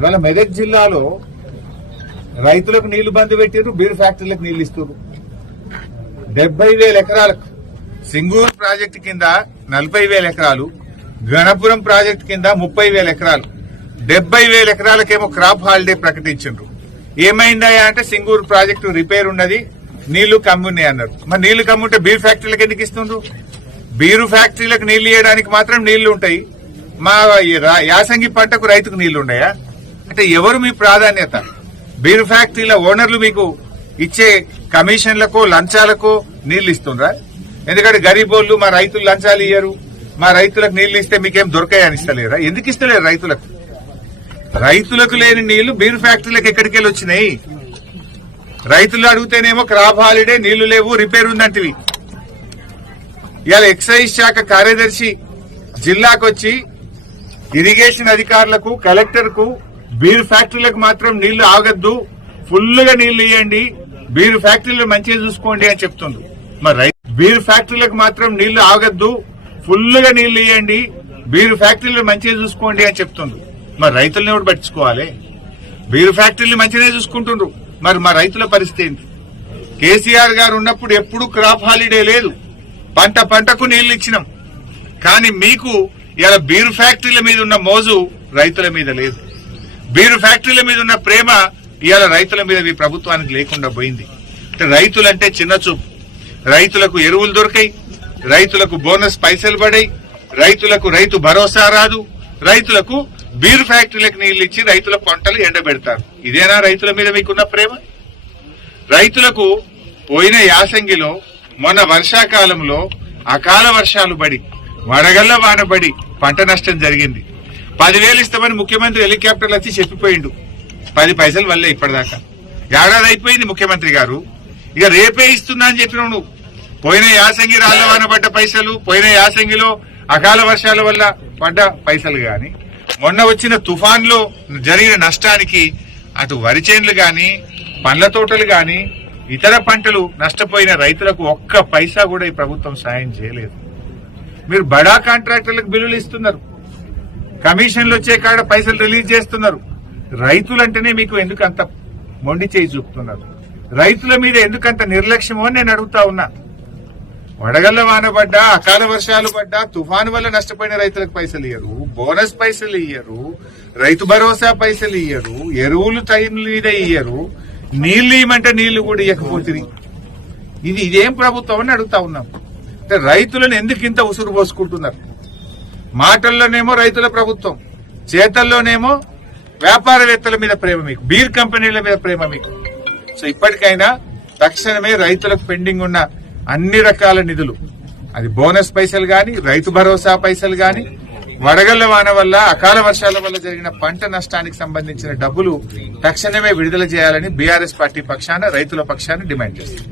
ఇవాళ మెదక్ జిల్లాలో రైతులకు నీళ్లు బంద్ పెట్టారు, బీర్ ఫ్యాక్టరీలకు నీళ్లు ఇస్తారు. 70,000 ఎకరాలకు సింగూరు ప్రాజెక్టు కింద 40,000 ఎకరాలు, గణపురం ప్రాజెక్టు కింద 30,000 ఎకరాలు, 70,000 ఎకరాలకేమో క్రాప్ హాలిడే ప్రకటించారు. ఏమైందా అంటే సింగూరు ప్రాజెక్టు రిపేర్ ఉన్నది, నీళ్లు కమ్మున్నాయి అన్నారు. మరి నీళ్లు కమ్ముంటే బీర్ ఫ్యాక్టరీలకు ఎందుకు ఇస్తుండ్రు? బీరు ఫ్యాక్టరీలకు నీళ్లు ఇవ్వడానికి మాత్రం నీళ్లు ఉంటాయి, మా యాసంగి పంటకు రైతుకు నీళ్లు ఉన్నాయా? అంటే ఎవరు మీ ప్రాధాన్యత? బీరు ఫ్యాక్టరీల ఓనర్లు మీకు ఇచ్చే కమిషన్లకు లంచాలకు నీళ్లు ఇస్తుండ్రా? ఎందుకంటే గరీబోళ్లు మా రైతులు లంచాలు ఇయ్యరు, మా రైతులకు నీళ్లు ఇస్తే మీకేం దొరకాయని ఇస్తలేరా? ఎందుకు ఇస్తలేరు రైతులకు? రైతులకు లేని నీళ్లు బీరు ఫ్యాక్టరీలకు ఎక్కడికెళ్ళి వచ్చినాయి? రైతులు అడిగితేనేమో క్రాప్ హాలిడే, నీళ్లు లేవు, రిపేర్ ఉందంటివి. ఇవాళ ఎక్సైజ్ శాఖ కార్యదర్శి జిల్లాకొచ్చి ఇరిగేషన్ అధికారులకు, కలెక్టర్ కు బీర్ ఫ్యాక్టరీలకు మాత్రం నీళ్లు ఆగద్దు, ఫుల్ గా నీళ్లు ఇవ్వండి, బీర్ ఫ్యాక్టరీలు మంచిగా చూసుకోండి అని చెప్తుంది. మరి బీర్ ఫ్యాక్టరీలకు మాత్రం నీళ్లు ఆగద్దు, ఫుల్ గా నీళ్లు ఇవ్వండి, బీర్ ఫ్యాక్టరీలు మంచిగా చూసుకోండి అని చెప్తుంది. మరి రైతులను ఎవరు పట్టించుకోవాలి? బీర్ ఫ్యాక్టరీలు మంచిగానే చూసుకుంటుండ్రు, మరి మా రైతుల పరిస్థితి ఏంటి? కేసీఆర్ గారు ఉన్నప్పుడు ఎప్పుడు క్రాప్ హాలిడే లేదు, పంటకు నీళ్లు ఇచ్చినాం. కానీ మీకు ఇలా బీరు ఫ్యాక్టరీల మీద ఉన్న మోజు రైతుల మీద లేదు, బీరు ఫ్యాక్టరీల మీద ఉన్న ప్రేమ ఇవాళ రైతుల మీద మీ ప్రభుత్వానికి లేకుండా పోయింది. రైతులంటే చిన్న చూపు. రైతులకు ఎరువులు దొరికాయి, రైతులకు బోనస్ పైసలు పడాయి, రైతులకు రైతు భరోసా రాదు, రైతులకు బీరు ఫ్యాక్టరీలకు నీళ్లు ఇచ్చి రైతుల పంటలు ఎండబెడతారు. ఇదేనా రైతుల మీద మీకున్న ప్రేమ? రైతులకు పోయిన యాసంగిలో, మొన్న వర్షాకాలంలో అకాల వర్షాలు పడి, వడగళ్ల వానబడి పంట నష్టం జరిగింది. 10,000 ఇస్తామని ముఖ్యమంత్రి హెలికాప్టర్లు వచ్చి చెప్పిపోయిండు. 10 పైసలు వల్లే ఇప్పటిదాకా ఏడాది అయిపోయింది. ముఖ్యమంత్రి గారు ఇక రేపే ఇస్తున్నా అని చెప్పినావు నువ్వు. పోయిన యాసంగి రాళ్ల వాన పడ్డ పైసలు, పోయిన యాసంగిలో అకాల వర్షాల వల్ల పడ్డ పైసలు గాని, మొన్న వచ్చిన తుఫాన్లో జరిగిన నష్టానికి అటు వరి చేన్లు గాని, పండ్ల తోటలు గాని, ఇతర పంటలు నష్టపోయిన రైతులకు ఒక్క పైసా కూడా ఈ ప్రభుత్వం సాయం చేయలేదు. మీరు బడా కాంట్రాక్టర్లకు బిల్లులు ఇస్తున్నారు, కమిషన్లు వచ్చే కాడ పైసలు రిలీజ్ చేస్తున్నారు. రైతులంటేనే మీకు ఎందుకు అంత మొండి చేయి చూపుతున్నారు? రైతుల మీద ఎందుకంత నిర్లక్ష్యమో అని నేను అడుగుతా ఉన్నా. వడగళ్ల వాన పడ్డా, అకాల వర్షాలు పడ్డా, తుఫాను వల్ల నష్టపోయిన రైతులకు పైసలు ఇయ్యరు, బోనస్ పైసలు ఇయ్యరు, రైతు భరోసా పైసలు ఇయ్యరు, ఎరువులు టైం మీద ఇయ్యరు, నీళ్లు ఇవ్వమంటే నీళ్లు కూడా ఇవ్వకపోతుంది. ఇదేం ప్రభుత్వం అని అడుగుతా ఉన్నాం. అంటే రైతులను ఎందుకు ఇంత ఉసురు పోసుకుంటున్నారు? మాటల్లోనేమో రైతుల ప్రభుత్వం, చేతల్లోనేమో వ్యాపారవేత్తల మీద ప్రేమ మీకు, బీర్ కంపెనీల మీద ప్రేమ మీకు. సో ఇప్పటికైనా తక్షణమే రైతులకు పెండింగ్ ఉన్న అన్ని రకాల నిధులు, అది బోనస్ పైసలు గాని, రైతు భరోసా పైసలు గాని, వడగళ్ల వాన వల్ల, అకాల వర్షాల వల్ల జరిగిన పంట నష్టానికి సంబంధించిన డబ్బులు తక్షణమే విడుదల చేయాలని బీఆర్ఎస్ పార్టీ పక్షాన, రైతుల పక్షాన డిమాండ్ చేస్తారు.